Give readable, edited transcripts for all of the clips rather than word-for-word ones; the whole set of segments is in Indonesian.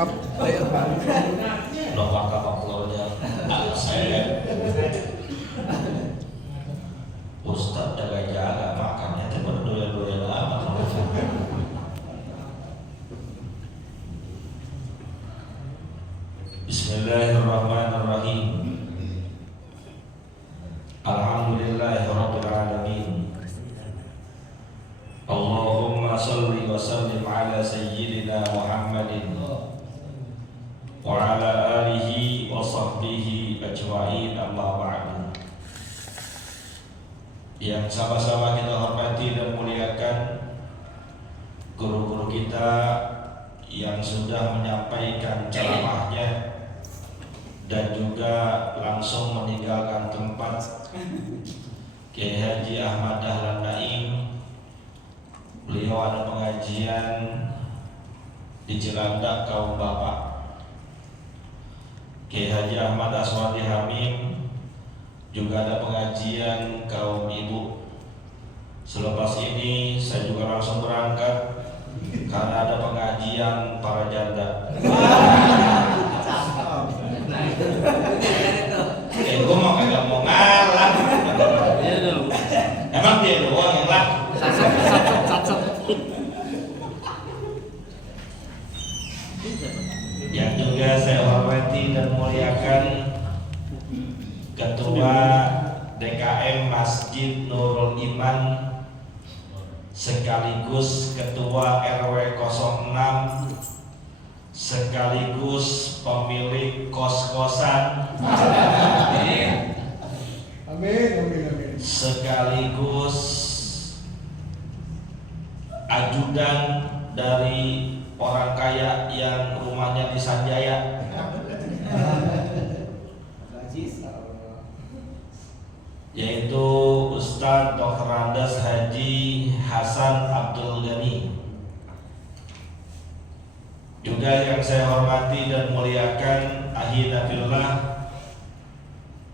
wakaf. Loh wakaf uploadnya saya Ustaz jaga-jaga makannya itu berdoya-doya amat. Bismillahirrahmanirrahim. Alhamdulillahirabbil alamin. Allahumma shalli wa sallim ala sayyidina Muhammadin wa ala alihi wa sahbihi ajma'in, amma ba'du. Yang sama-sama kita hormati dan muliakan guru-guru kita yang sudah menyampaikan ceramahnya dan juga langsung meninggalkan tempat, Kiai Haji Ahmad Dahlan Naim. Beliau ada pengajian di Cilandak kaum bapak. Kiai Haji Ahmad Aswadi Hamim juga ada pengajian kaum ibu. Selepas ini saya juga langsung berangkat karena ada pengajian para janda. Gue mau kagak mau ngalah. Emang dia doang yang lah. Yang juga saya hormati dan muliakan Ketua DKM Masjid Nurul Iman sekaligus Ketua RW 06 sekaligus pemilik kos-kosan, amin, sekaligus ajudan dari orang kaya yang rumahnya di Sanjaya, yaitu Ustadz Dr. Randas Haji Hasan Abdul Ghani. Juga yang saya hormati dan muliakan ahina fillah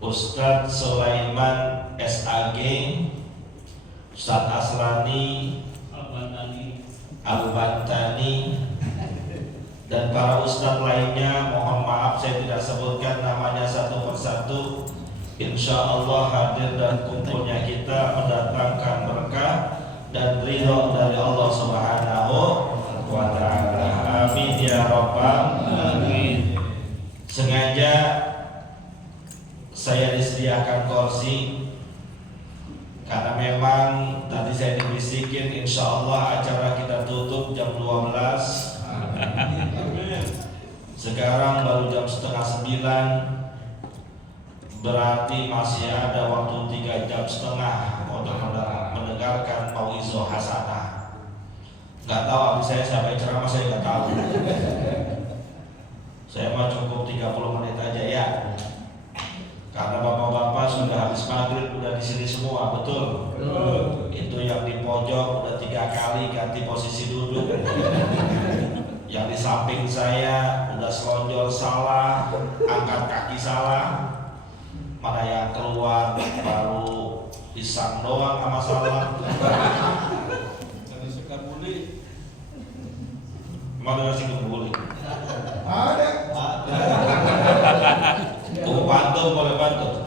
Ustadz Sulaiman SAG, Ustadz Aslani Al-Bantani, dan para ustadz lainnya. Mohon maaf saya tidak sebutkan namanya satu persatu. Insya Allah hadir dan kumpulnya kita mendatangkan berkah dan ridho dari Allah Subhanahu wa ta'ala. Amin ya rabbal alamin. Sengaja saya disediakan kursi karena memang tadi saya dibisikin insya Allah acara kita tutup jam 12. Sekarang baru jam setengah 9, berarti masih ada waktu 3 jam setengah untuk mendengarkan mauizah hasanah. Nggak tahu habis saya sampai ceramah, saya nggak tahu. Saya mah cukup 30 menit aja ya, karena bapak-bapak sudah habis maghrib udah di sini semua, betul? Itu yang di pojok udah 3 kali ganti posisi duduk. Yang di samping saya udah selonjor salah, angkat kaki salah. Mana yang keluar baru pisang doang sama salah. Tadi suka bully. Mana nasi kebuli? Ada. Tunggu pantun, boleh pantun.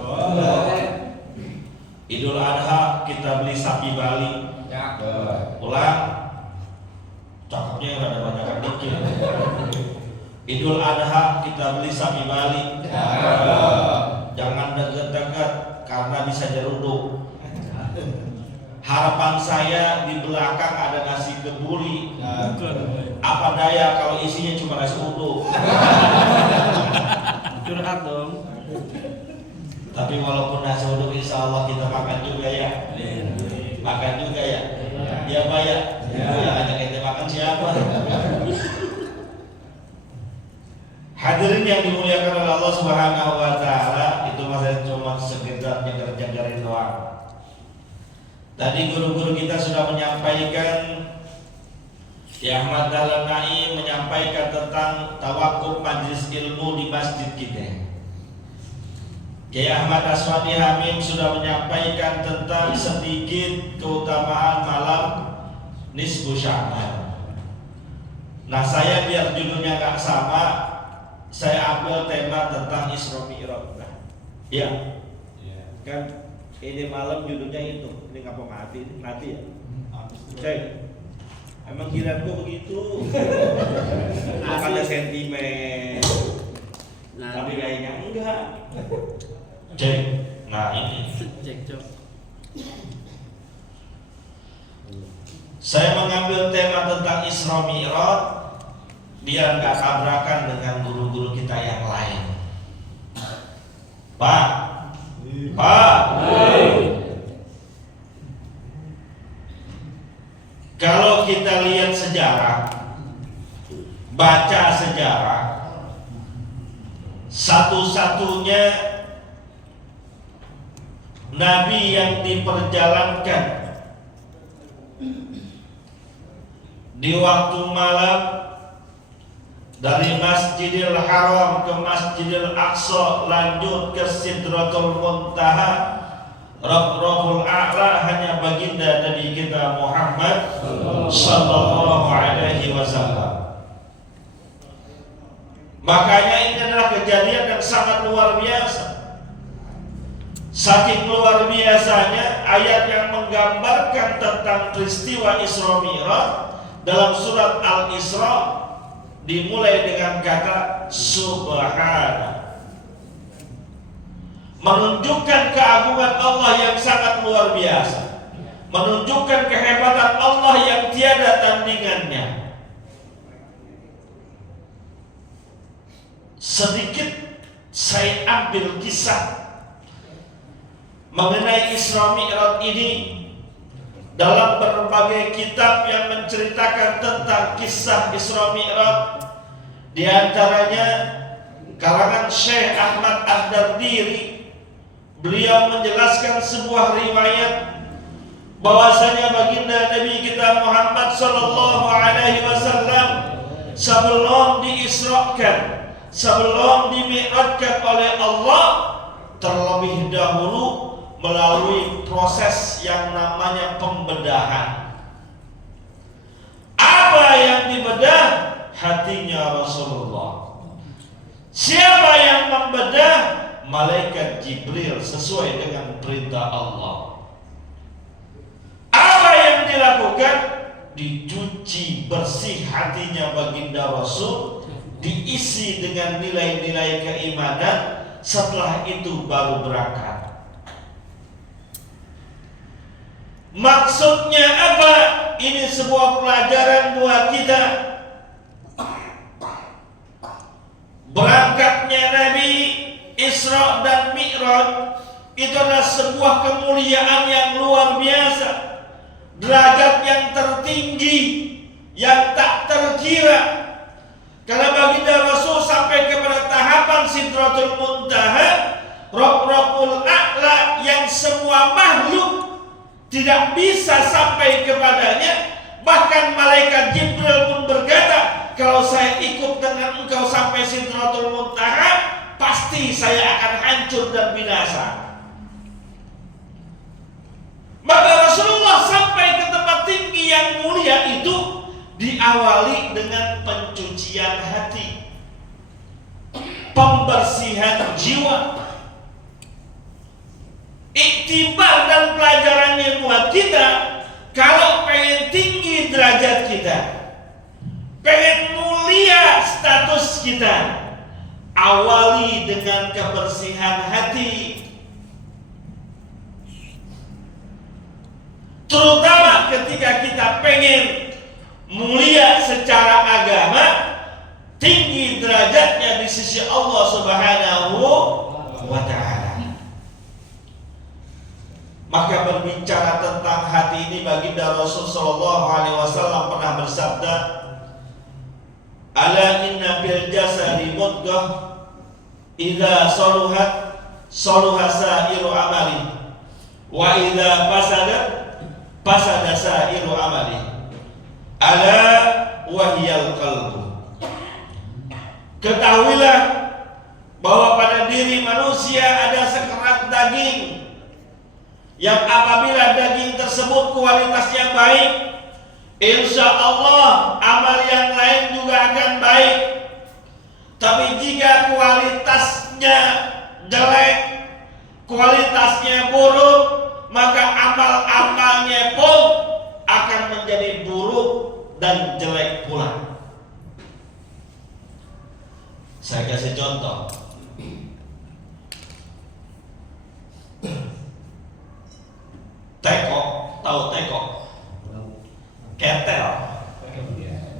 Idul Adha kita beli sapi Bali. Ulang. Cakepnya yang ada banyak dikit. Idul Adha kita beli sapi Bali. Jangan dekat-dekat karena bisa nyeruduk. Harapan saya di belakang ada nasi kebuli. Apa daya kalau isinya cuma nasi uduk. Curhat dong. Tapi walaupun nasi uduk insya Allah kita makan juga ya. Makan juga ya. Ya Pak ya. Ya ajak kita makan siapa? Hadirin yang dimuliakan oleh Allah Subhanahu wa ta'ala, itu masih cuma sekedar nyegar-nyagarin doang. Tadi guru-guru kita sudah menyampaikan, ya Ahmad Dahlan Naim menyampaikan tentang tawakuf majelis ilmu di masjid kita. Kiai Ahmad Aswadi Hamim sudah menyampaikan tentang sedikit keutamaan malam Nisfu Sya'ban. Nah, saya biar judulnya nggak sama, saya ambil tema tentang Isra Mi'raj. Nah, ya, kan ini malam judulnya itu. Ini ngapa mati ya? Oke. Emang kiraku begitu. Ada sentimen. Tapi kayaknya enggak. Cek. Nah, ini. Saya mengambil tema tentang Isra Mi'raj biar nggak tabrakan dengan guru-guru kita yang lain. Pak, kalau kita lihat sejarah, baca sejarah, satu-satunya Nabi yang diperjalankan di waktu malam dari Masjidil Haram ke Masjidil Aqsa lanjut ke Sidratul Muntaha Rabbul A'la hanya baginda Nabi kita Muhammad sallallahu alaihi wasallam. Makanya ini adalah kejadian yang sangat luar biasa. Saking luar biasanya ayat yang menggambarkan tentang peristiwa Isra Mi'raj dalam surat Al-Isra dimulai dengan kata Subhana, menunjukkan keagungan Allah yang sangat luar biasa, menunjukkan kehebatan Allah yang tiada tandingannya. Sedikit saya ambil kisah mengenai Isra Mi'raj ini dalam berbagai kitab yang menceritakan tentang kisah Isra Mi'raj, di antaranya karangan Syekh Ahmad Ad-Dardiri. Beliau menjelaskan sebuah riwayat bahwasanya baginda Nabi kita Muhammad sallallahu alaihi wasallam sebelum diisrakan, sebelum dimi'rajkan oleh Allah, terlebih dahulu melalui proses yang namanya pembedahan. Apa yang dibedah? Hatinya Rasulullah. Siapa yang membedah? Malaikat Jibril sesuai dengan perintah Allah. Apa yang dilakukan? Dicuci bersih hatinya baginda Rasul, diisi dengan nilai-nilai keimanan. Setelah itu baru berangkat. Maksudnya apa? Ini sebuah pelajaran buat kita. Berangkatnya Nabi Isra dan Mi'raj itu adalah sebuah kemuliaan yang luar biasa, derajat yang tertinggi, yang tak terkira. Karena baginda Rasul sampai kepada tahapan Sidratul Muntaha, Rabbul A'la, yang semua makhluk tidak bisa sampai kepadanya. Bahkan malaikat Jibril pun berkata, kalau saya ikut dengan engkau sampai Sidratul Muntaha, pasti saya akan hancur dan binasa. Maka Rasulullah sampai ke tempat tinggi yang mulia itu diawali dengan pencucian hati, pembersihan jiwa. Iktibar dan pelajarannya buat kita, kalau pengen tinggi derajat kita, pengen mulia status kita, awali dengan kebersihan hati. Terutama ketika kita pengen mulia secara agama, tinggi derajatnya di sisi Allah Subhanahu wa ta'ala. Maka berbicara tentang hati ini, baginda Rasul sallallahu alaihi wasallam pernah bersabda, "Ala inna fil jasadi mudghah idza saluhat saluha sa'iru amali wa idza fasadat fasada sa'iru amali. Ala wahyal qalbu." Ketahuilah bahwa pada diri manusia ada sekerat daging yang apabila daging tersebut kualitasnya baik, insya Allah amal yang lain juga akan baik. Tapi jika kualitasnya jelek, kualitasnya buruk, maka amal-amalnya pun akan menjadi buruk dan jelek pula. Saya kasih contoh. Teko, tahu teko? Ketel.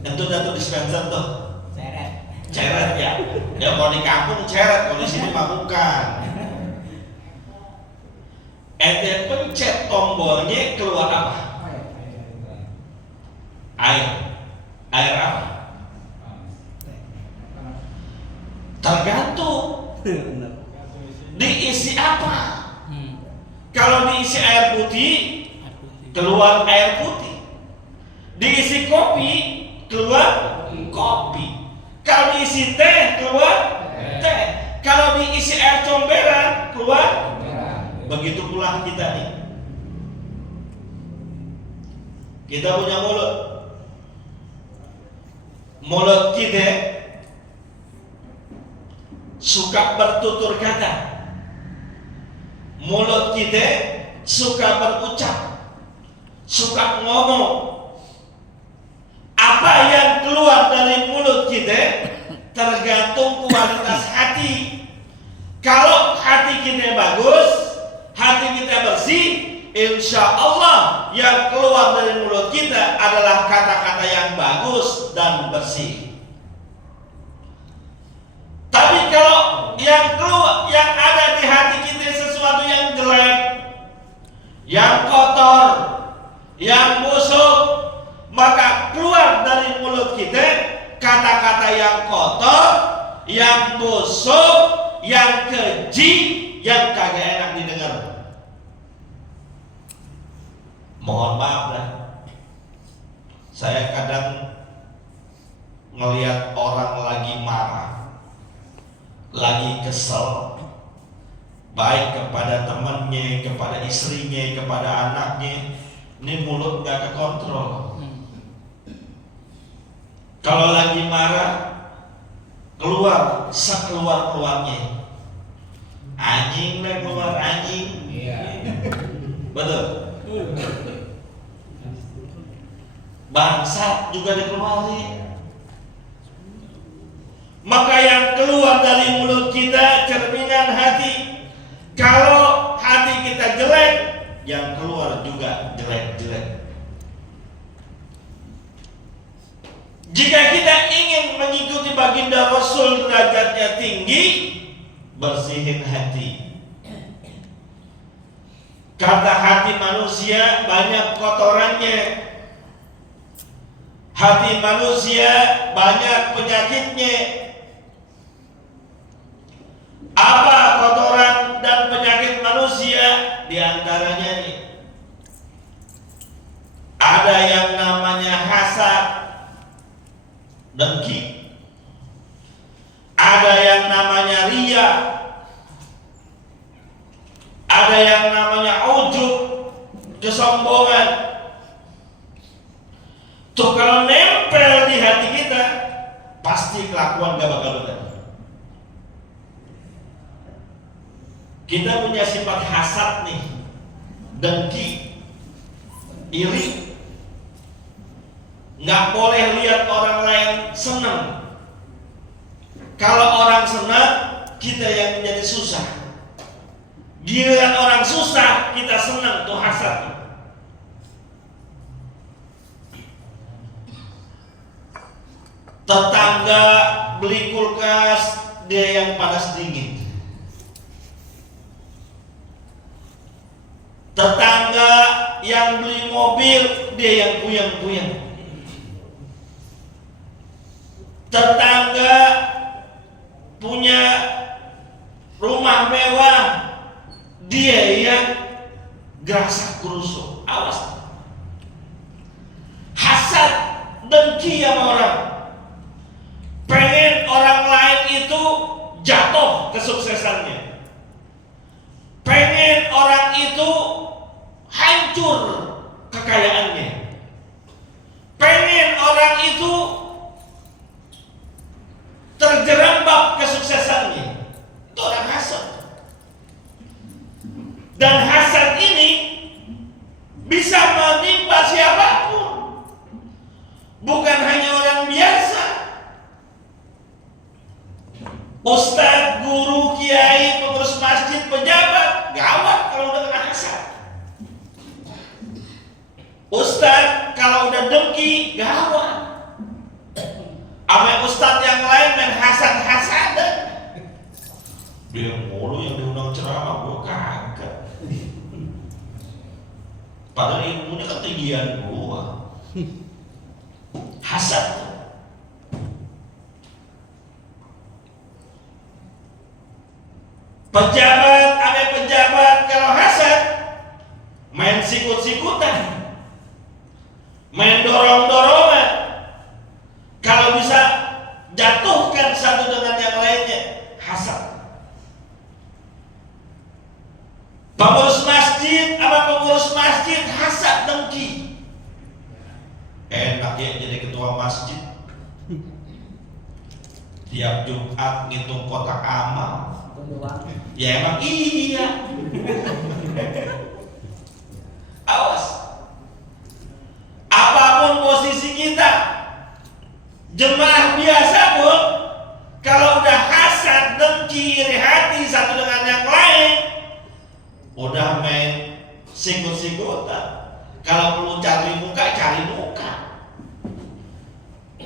Itu datu dispenser tuh. Ceret ya. Ya kalau di kampung ceret, kalau di sini mah bukan. Ente pencet tombolnya keluar apa? Air. Air apa? Tergantung diisi apa. Kalau diisi air putih, keluar air putih. Diisi kopi, keluar kopi. Kalau diisi teh, keluar teh. Kalau diisi air comberan, keluar. Begitu pula kita nih. Kita punya mulut. Mulut kita suka bertutur kata. Mulut kita suka berucap, suka ngomong. Apa yang keluar dari mulut kita tergantung kualitas hati. Kalau hati kita bagus, hati kita bersih, insya Allah yang keluar dari mulut kita adalah kata-kata yang bagus dan bersih. Tapi kalau yang keluar, yang ada di hati kita sesuatu yang jelek, yang kotor, yang busuk, maka keluar dari mulut kita kata-kata yang kotor, yang busuk, yang keji, yang kagak enak didengar. Mohon maaf lah, saya kadang ngelihat orang lagi marah, lagi kesel, baik kepada temannya, kepada istrinya, kepada anaknya, ini mulut gak kekontrol. Kalau lagi marah, keluar sekeluar-keluarnya. Anjing lah keluar anjing. Betul. Bangsat juga dikeluarin. Maka yang keluar dari mulut kita cerminan hati. Kalau hati kita jelek, yang keluar juga jelek-jelek. Jika kita ingin mengikuti baginda Rasul derajatnya tinggi, bersihin hati. Kata hati manusia banyak kotorannya. Hati manusia banyak penyakitnya. Apa kotoran dan penyakit manusia? Di antaranya nih, ada yang namanya hasad, dengki. Ada yang namanya riya. Ada yang namanya ujub, kesombongan. Tuh kalau nempel di hati kita, pasti kelakuan gak bakal benar. Kita punya sifat hasad nih, dengki, iri. Nggak boleh lihat orang lain senang. Kalau orang senang, kita yang menjadi susah. Giliran orang susah, kita senang, tuh hasad. Tetangga beli kulkas, dia yang panas dingin. Tetangga yang beli mobil, dia yang puyeng-puyeng. Tetangga punya rumah mewah, dia yang gerasak gerusuk. Awas. Hasad, dengki sama orang. Pengen orang lain itu jatuh kesuksesannya. Pengen orang itu hancur kekayaannya. dengki gawat. Ame ustadz yang lain main hasad-hasadan. Dia mulu yang diundang ceramah, gua kagak. Padahal ilmunya ketinggian gua. Hasad. Pejabat, ame pejabat kalau hasad main sikut-sikutan, main dorong-dorongan. Kalau bisa jatuhkan satu dengan yang lainnya, hasad. Pengurus masjid sama pengurus masjid hasad dengki. Enak ya jadi ketua masjid. Tiap Jumat ngitung kotak amal. Ya emang iya. Awas. Apapun posisi kita, jemaah biasa pun, kalau udah hasad, dengki, iri hati satu dengan yang lain, udah main sikut-sikutan. Kalau perlu cari muka, cari muka.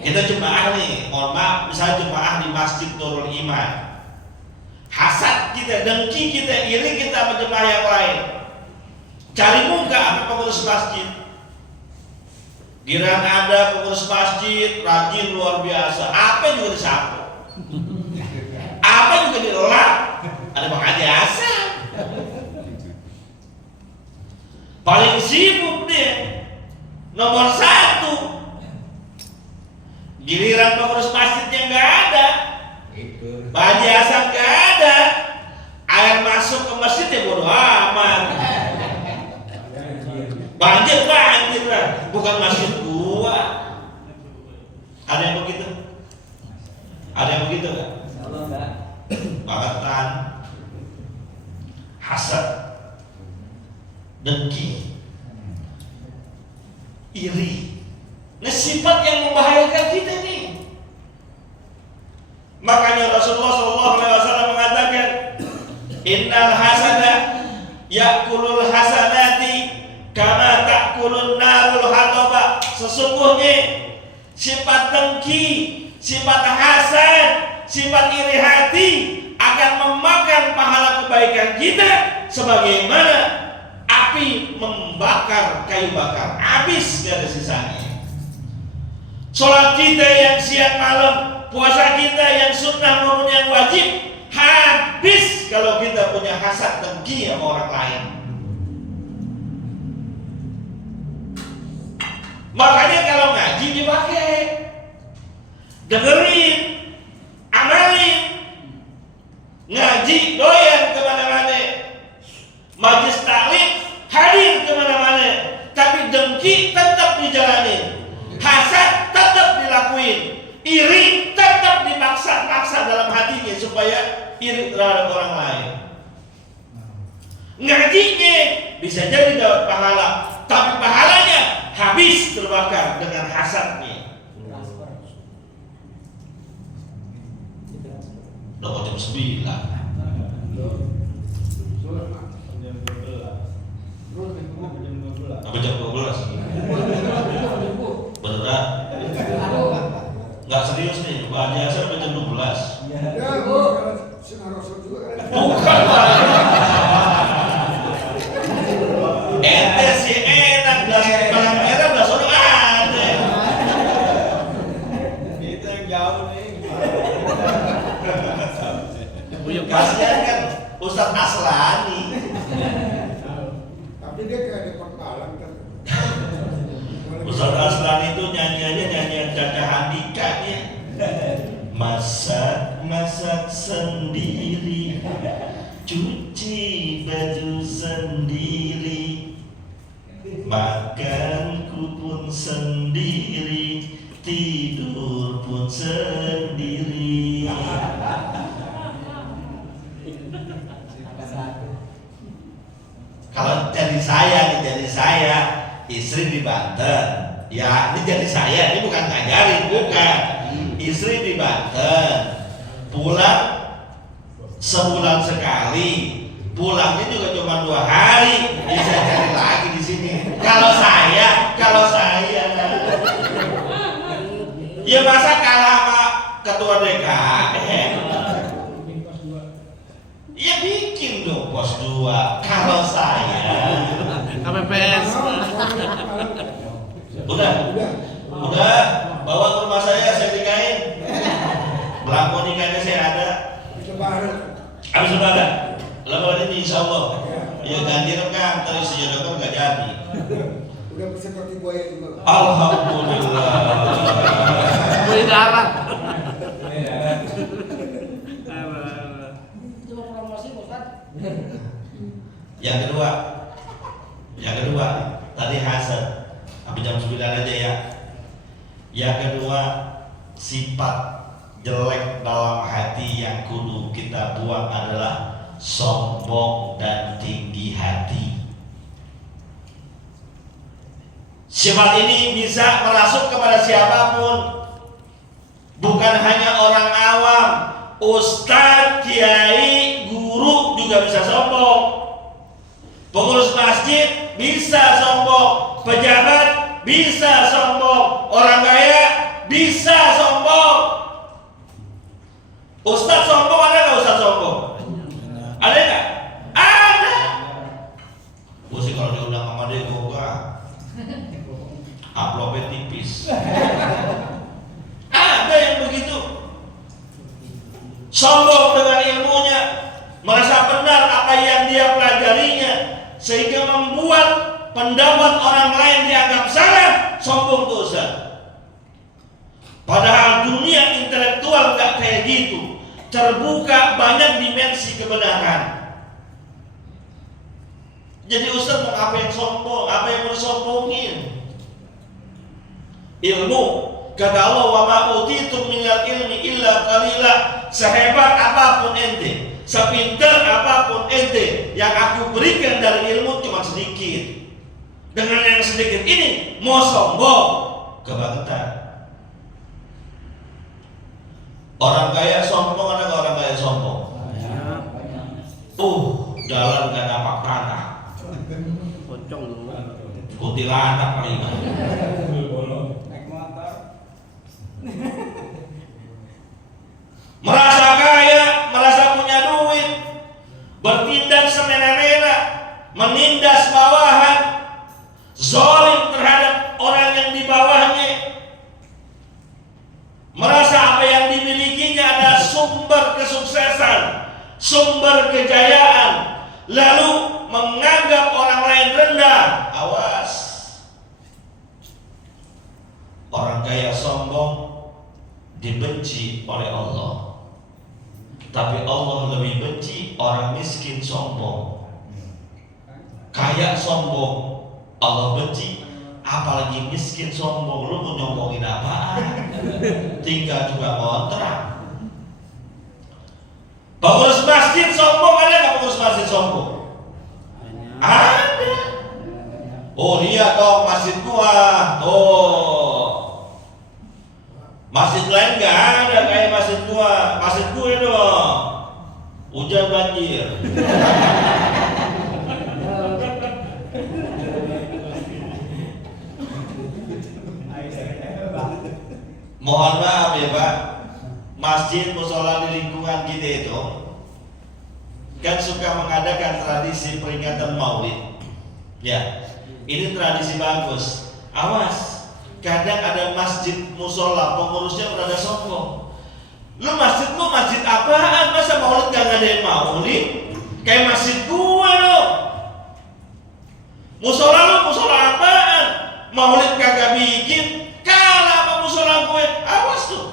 Kita jemaah nih, mohon maaf, misalnya jemaah di Masjid Nurul Iman. Hasad kita, dengki kita, iri kita sama jemaah yang lain. Cari muka sama pengurus masjid. Giran ada pengurus masjid rajin luar biasa, apa juga disapu, apa juga dilelap. Ada Bang Haji Hasan paling sibuk dia, nomor 1. Giliran pengurus masjidnya nggak ada, Bang Haji Hasan nggak ada, air masuk ke masjid ya bodo amat. Banjir lah, bukan masjid gua. Ada yang begitu? Ada yang begitu nggak? Bangetan, hasad, dengki, iri. Ini sifat yang membahayakan kita nih. Makanya Rasulullah SAW mengatakan, Innal hasada yakulul hasanati kama ta'kulun narul hataba. Sesungguhnya sifat dengki, sifat hasad, sifat iri hati akan memakan pahala kebaikan kita sebagaimana api membakar kayu bakar, habis gak ada sisanya. Sholat kita yang siang malam, puasa kita yang sunnah maupun yang wajib, habis kalau kita punya hasad dengki sama orang lain. Makanya kalau ngaji dipakai, dengerin, amalin. Ngaji doyan kemana-mana, majlis taklim hadir kemana-mana, tapi dengki tetap dijalanin, hasad tetap dilakuin, iri tetap dipaksa-paksa dalam hatinya supaya iri terhadap orang lain. Ngajinya bisa jadi dapat pahala, tapi pahalanya habis terbakar dengan hasadnya. Udah mau jam 9. Apa jam 12? Beneran? Nggak serius nih, bahannya saya sampai jam 12. Ya, bukan sinar rasul juga kan? Bukan. Ente sih enak, palang merah belas orang ada. Itu yang jauh nih. Kasihan kan Ustadz Aslani. Tapi dia kayak ada pengkalan kan? Ustadz Aslani itu nyanyiannya nyanyian Caca Handika dia. Masak sendiri, cuci baju sendiri, makanku pun sendiri, tidur pun sendiri. Kalau jadi saya, istri di Banten. Ya, ini jadi saya, ini bukan ngajarin, bukan. Istri di Banten, pulang sebulan sekali, pulangnya juga cuma 2 hari. Bisa cari lagi di sini. Kalau saya Ya masa kalah sama ketua DKM? Ya bikin dong pos 2. Kalau saya KPPS. Udah, bawa ke rumah saya nikahin. Belangko nikahnya saya ada. Habis lebaran. Lebaran ini insya Allah. Ya ganti rekam, terus sejodoh nggak jadi. Udah seperti buaya juga. Alhamdulillah. Buaya darat. Itu promosi Ustaz. Yang kedua, tadi hasil. Sampai jam 9 aja ya. Yang kedua, sifat jelek dalam hati yang kudu kita buang adalah sombong dan tinggi hati. Sifat ini bisa merasuk kepada siapapun, bukan hanya orang awam, ustadz, kiai, guru juga bisa sombong. Pengurus masjid bisa sombong, pejabat bisa sombong, orang kaya bisa sombong. Ustadz sombong ada nggak ustadz sombong? Ada nggak? Ada. Gue sih kalau diundang sama dia gue uploadnya tipis. Ada yang begitu. Sombong dengan ilmunya, merasa benar apa yang dia pelajarinya, sehingga membuat pendapat orang lain dianggap salah. Sombong tuh Ustaz. Padahal dunia intelektual nggak kayak gitu, terbuka banyak dimensi kebenaran. Jadi Ustaz mau apa yang sombong, apa yang mau disombongin? Ilmu, kata Allah, wa ma utitum minal ilmi illa qalila. Sehebat apapun ente, sepintar apapun ente, yang aku berikan dari ilmu cuma sedikit. Dengan yang sedikit ini mau sombong, kebangetan. Orang kaya sombong, ada nggak orang kaya sombong? Jalan gak dapat tanah, Pocong dulu. kuntilanak paling. Merasa kaya, merasa punya duit, bertindak semena-mena, menindas bawahan, zalim terhadap orang yang di bawahnya, merasa apa yang dimilikinya adalah sumber kesuksesan, sumber kejayaan, lalu menganggap orang lain rendah. Awas, orang kaya sombong dibenci oleh Allah, tapi Allah lebih benci orang miskin sombong. Kaya sombong Allah benci, apalagi miskin sombong. Lu mau nyombongin apaan? Tinggal juga kontrak. Pengurus masjid sombong, ada nggak pengurus masjid sombong? Ada. Oh lihat dong masjid gua, masjid lain nggak ada kayak masjid gua. Masjid gue dong, hujan banjir. Mohon maaf ya Pak, masjid musola di lingkungan kita itu kan suka mengadakan tradisi peringatan Maulid. Ya, ini tradisi bagus. Awas, kadang ada masjid musola pengurusnya berada sombong. Lu masjidmu masjid apaan? Masa Maulid gak ngadain Maulid? Kayak masjid gua loh. Musola lu musola apaan? Maulid kagak bikin, kalah sama musola gue. Awas tuh.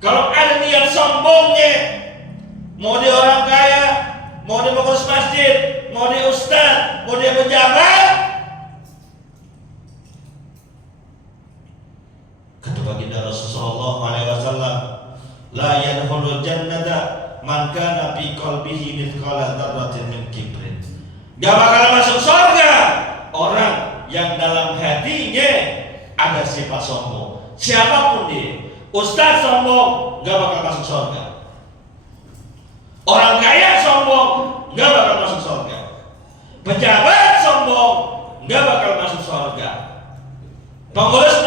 Kalau ada niat sombongnya, mau dia orang kaya, mau dia pengurus masjid, mau dia ustaz, mau dia pejabat, kata baginda Rasulullah SAW, la yadkhulul jannata man kana fi qalbihi mithqala dzarratin min kibrin. Gak bakal masuk surga orang yang dalam hatinya ada sifat sombong. Siapapun dia, ustaz sombong, gak bakal masuk surga. Orang kaya sombong, gak bakal masuk surga. Pejabat sombong, gak bakal masuk surga. Pengurus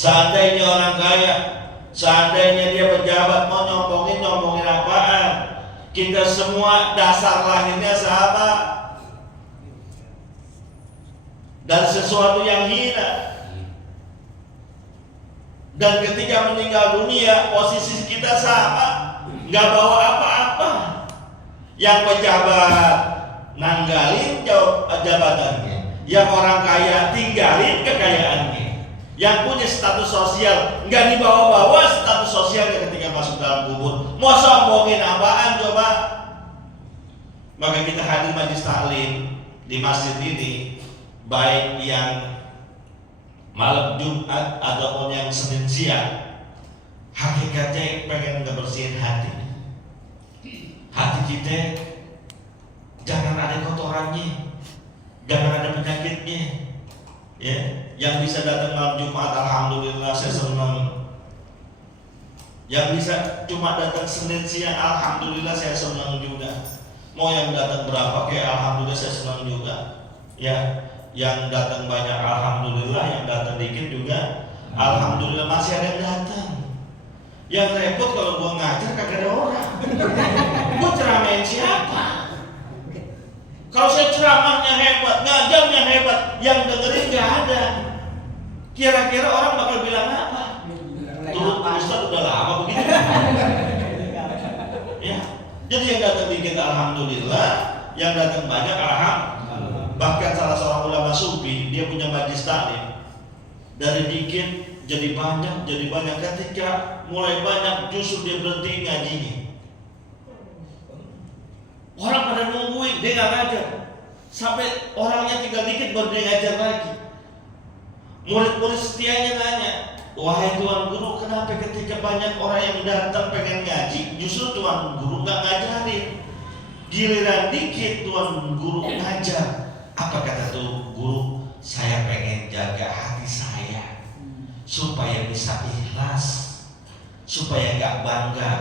Seandainya orang kaya, seandainya dia pejabat, mau nyombongin apaan? Kita semua dasar lahirnya sahabat dan sesuatu yang hina. Dan ketika meninggal dunia, posisi kita sama, nggak bawa apa-apa. Yang pejabat nanggalin jabatannya, yang orang kaya tinggalin kekayaannya. Yang punya status sosial nggak dibawa-bawa status sosialnya ketika masuk dalam kubur. Mau sombongin apaan coba? Maka kita hadir majelis taklim di masjid ini, baik yang malam Jumat ataupun yang Senin siang, hakikatnya pengen ngebersihin hati. Hati kita jangan ada kotorannya, jangan ada penyakitnya. Ya, yang bisa datang malam Jumat, alhamdulillah saya senang. Yang bisa cuma datang Senin siang, alhamdulillah saya senang juga. Mau yang datang berapa kayak alhamdulillah saya senang juga. Ya, yang datang banyak alhamdulillah, yang datang dikit juga alhamdulillah masih ada yang datang. Yang repot kalau gua ngajar kagak ada orang. Gua ceramain siapa? Kalau saya ceramahnya hebat, ngajarnya hebat, yang dengerin nggak ada. Kira-kira orang bakal bilang apa? Tuh Ustaz udah lama begitu. Ya, jadi yang datang dikit alhamdulillah, yang datang banyak alhamdulillah. Bahkan salah seorang ulama sufi, dia punya majlis taklim. Dari dikit jadi banyak, ketika mulai banyak justru dia berhenti ngajinya. Orang pada nungguin, dia nggak ngajar. Sampai orangnya tinggal dikit baru dia ngajar lagi. Murid-murid setianya nanya, wahai Tuan Guru, kenapa ketika banyak orang yang datang pengen ngaji, justru Tuan Guru nggak ngajarin? Giliran dikit Tuan Guru ngajar. Apa kata tuh Guru? Saya pengen jaga hati saya supaya bisa ikhlas, supaya nggak bangga.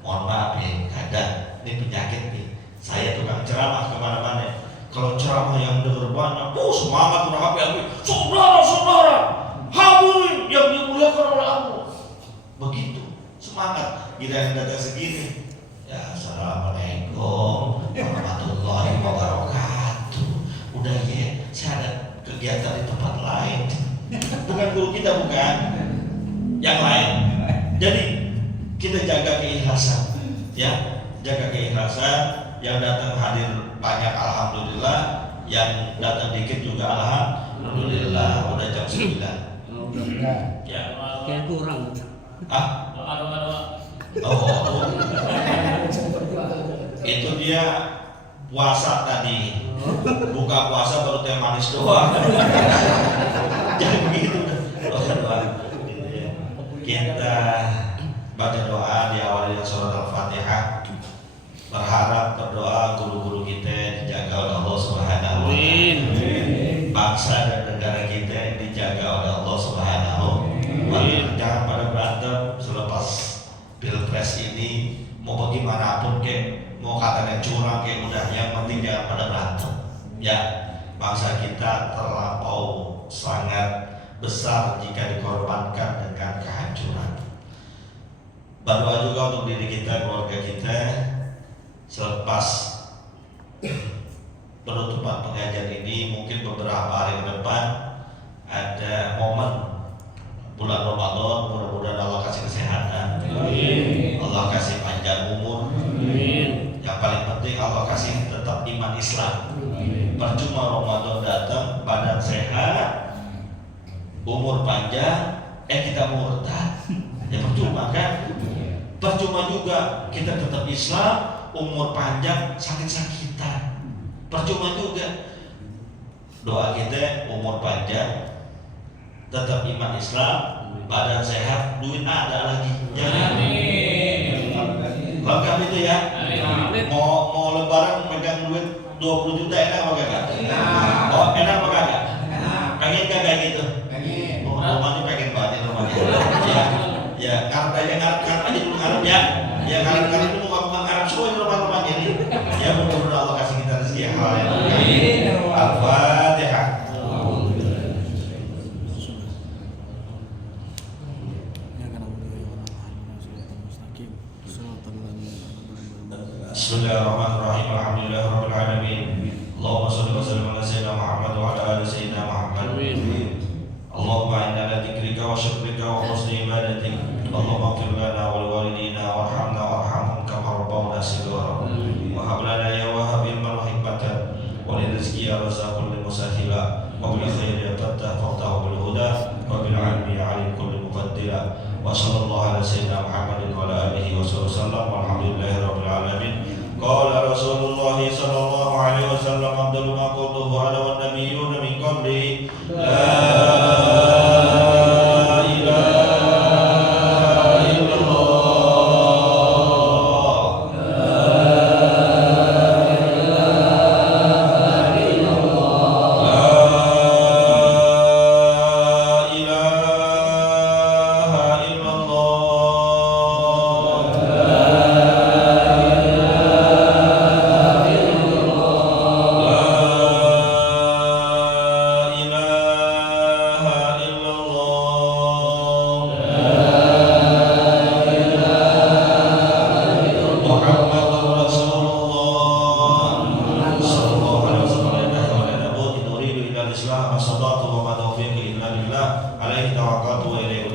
Mohon maaf ya, kadang ini penyakit nih. Saya tukang ceramah kemana-mana. Kalau ceramah yang denger banyak, semangat udah happy. Saudara-saudara, hadirin yang dimuliakan oleh Allah. Begitu semangat. Gila yang datang segini. Ya, assalamualaikum warahmatullahi wabarakatuh. Udah ya, saya ada kegiatan di tempat lain. Bukan guru kita, bukan yang lain. Jadi kita jaga keikhlasan, ya, jaga keikhlasan. Yang datang hadir banyak alhamdulillah, yang datang dikit juga alhamdulillah. Udah jam 9. Ya. Kayak kurang. Doa. Oh. Itu dia puasa tadi. Buka puasa baru teh manis doang. Jadi begitu. Doa. Kita baca doa diawali dengan surat Al-Fatihah. Berharap, berdoa guru-guru kita dijaga oleh Allah Subhanahu wa Ta'ala. Bangsa dan negara kita dijaga oleh Allah Subhanahu wa Ta'ala. Jangan pada berantem selepas Pilpres ini, mau bagaimanapun kek, mau katanya curang kek, udah yang penting jangan pada berantem. Ya, bangsa kita terlampau sangat besar jika dikorbankan dengan kehancuran. Berdoa juga untuk diri kita, keluarga kita. Selepas penutupan pengajian ini, mungkin beberapa hari ke depan ada momen bulan Ramadan. Mudah-mudahan Allah kasih kesehatan, Allah kasih panjang umur. Yang paling penting Allah kasih tetap iman Islam. Percuma Ramadan datang, badan sehat, umur panjang, kita murtad, ya percuma kan? Percuma juga kita tetap Islam, umur panjang, sakit-sakitan, percuma juga. Doa kita umur panjang, tetap iman Islam, badan sehat, duit ada lagi. Jangan lengkap itu ya. Mau lebaran megang duit 20 juta enak apa kagak? Oh, enak apa kagak? Pengen kagak gitu? Rumahnya pengen banget rumahnya. Ya, karena aja dulu ngarep ya. Ya kali-kali itu mau ngarep semua di rumah-rumahnya nih. Ya mudah-mudahan Allah kasih kita rezeki yang halal yang baik. Al-Fatihah. Bismillahirrahmanirrahim. Alhamdulillahirabbil alamin. Allahumma shalli wa sallim ala sayyidina Muhammad wa ala ali sayyidina Muhammad. Allahumma inna ala dzikrika wa syukrika wa husni ibadatik. Allahumma ighfir lana wa liwalidina warhamna warhamhum kama rabbawna shighara. Wa hab lana ya wahhab ilman wa hikmatan wa rizqi ya razzaqul musahila wa bil khairi ya fattah faqtahu bil huda wa bil ilmi ya alim kulli muqaddira. Wa sallallahu ala sayyidina Muhammadin wa ala alihi wa sallam walhamdulillahi rabbil alamin. Qala Rasulullah sallallahu alaihi wasallam afdalu ma qultuhu ana wan nabiyyuna min qabli Islam, as-salatu wa ma taufiqi illa billah, alaihi tawakkaltu wa ilaihi